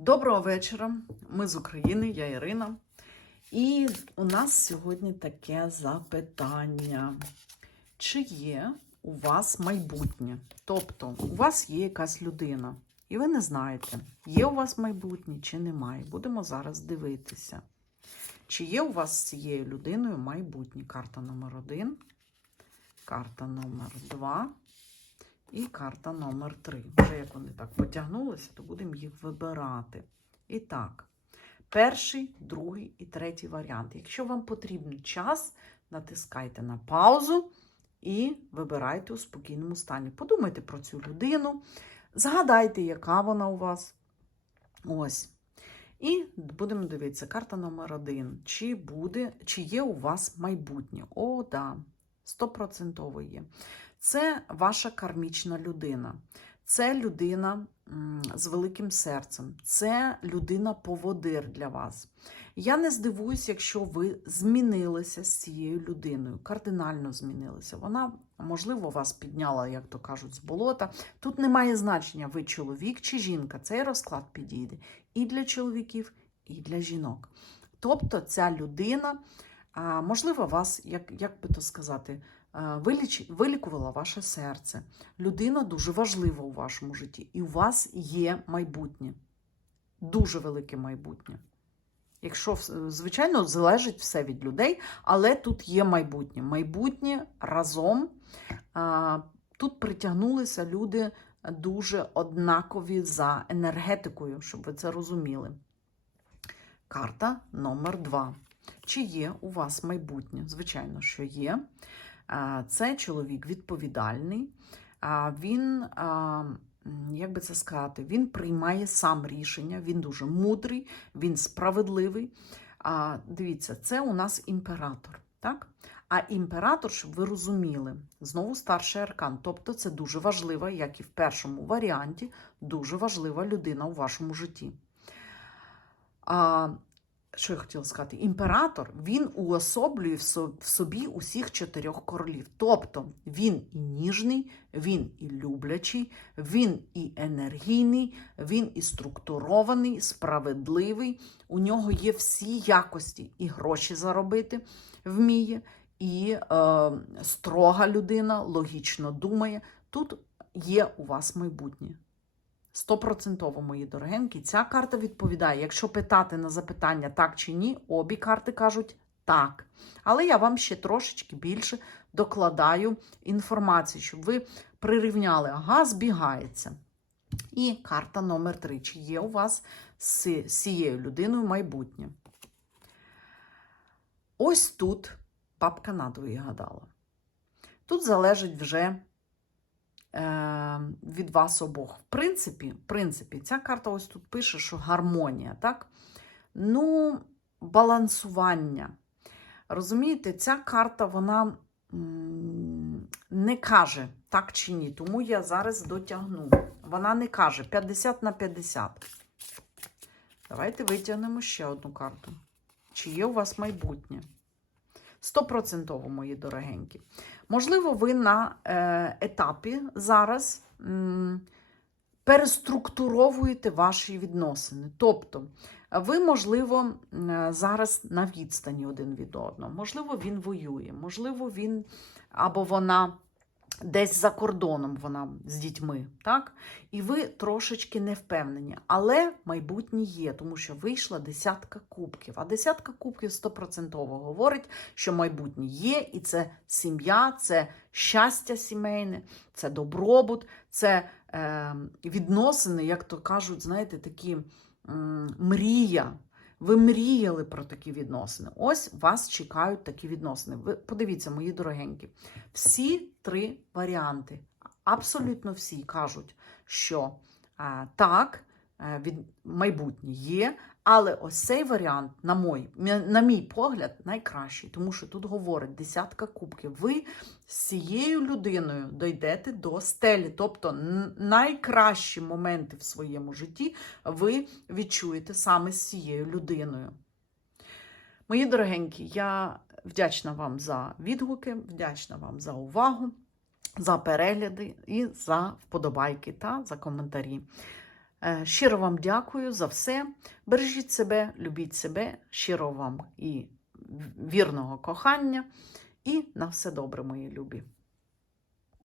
Доброго вечора. Ми з України, я Ірина. І у нас сьогодні таке запитання. Чи є у вас майбутнє? Тобто, у вас є якась людина, і ви не знаєте, є у вас майбутнє чи немає. Будемо зараз дивитися. Чи є у вас з цією людиною майбутнє? Карта номер один, карта номер два і карта номер 3. Вже як вони так потягнулися, то будемо їх вибирати. І так, перший, другий і третій варіант. Якщо вам потрібен час, натискайте на паузу і вибирайте у спокійному стані. Подумайте про цю людину, згадайте, яка вона у вас. Ось. І будемо дивитися, карта номер один. Чи буде, чи є у вас майбутнє? О, да, стопроцентово є. Це ваша кармічна людина. Це людина з великим серцем, це людина-поводир для вас. Я не здивуюсь, якщо ви змінилися з цією людиною, кардинально змінилися. Вона, можливо, вас підняла, як то кажуть, з болота. Тут немає значення, ви чоловік чи жінка. Цей розклад підійде і для чоловіків, і для жінок. Тобто ця людина, можливо, вас, як, як би то сказати, виліч, вилікувала ваше серце. Людина дуже важлива у вашому житті, і у вас є майбутнє. Дуже велике майбутнє. Якщо, звичайно, залежить все від людей, але тут є майбутнє. Майбутнє разом. Тут притягнулися люди дуже однакові за енергетикою, щоб ви це розуміли. Карта номер два. Чи є у вас майбутнє? Звичайно, що є. Це чоловік відповідальний. Він, як би це сказати, він приймає сам рішення, він дуже мудрий, він справедливий. Дивіться, це у нас імператор. Так? А імператор, щоб ви розуміли, знову старший аркан. Тобто це дуже важлива, як і в першому варіанті, дуже важлива людина у вашому житті. Що я хотіла сказати? Імператор він уособлює в собі усіх чотирьох королів. Тобто він і ніжний, він і люблячий, він і енергійний, він і структурований, справедливий. У нього є всі якості і гроші заробити вміє, і е, строга людина, логічно думає. Тут є у вас майбутнє. Стопроцентово, мої дорогенькі, ця карта відповідає. Якщо питати на запитання так чи ні, обі карти кажуть так. Але я вам ще трошечки більше докладаю інформації, щоб ви прирівняли, ага, збігається. І карта номер 3. Чи є у вас з цією людиною майбутнє? Ось тут бабка надвої гадала. Тут залежить вже від вас обох. В принципі, в принципі, ця карта ось тут пише, що гармонія, так? Ну, балансування. Розумієте, ця карта, вона не каже так чи ні. Тому я зараз дотягну. Вона не каже 50 на 50. Давайте витягнемо ще одну карту. Чи є у вас майбутнє? Стопроцентово, мої дорогенькі. Можливо, ви на е, етапі зараз переструктуровуєте ваші відносини. Тобто, ви, можливо, зараз на відстані один від одного. Можливо, він воює, можливо, він або вона десь за кордоном вона з дітьми, так? І ви трошечки не впевнені. Але майбутнє є, тому що вийшла десятка кубків. А десятка кубків стопроцентово говорить, що майбутнє є, і це сім'я, це щастя сімейне, це добробут, це е, відносини, як то кажуть, знаєте, такі м, мрія. Ви мріяли про такі відносини. Ось вас чекають такі відносини. Ви подивіться, мої дорогенькі, всі три варіанти, абсолютно всі кажуть, що е, так, від майбутнє є, але ось цей варіант, на мій, на мій погляд, найкращий, тому що тут говорить десятка кубків. Ви з цією людиною дойдете до стелі, тобто найкращі моменти в своєму житті ви відчуєте саме з цією людиною. Мої дорогенькі, я вдячна вам за відгуки, вдячна вам за увагу, за перегляди і за вподобайки та за коментарі. Е, Щиро вам дякую за все. Бережіть себе, любіть себе, щиро вам і вірного кохання. І на все добре, мої любі.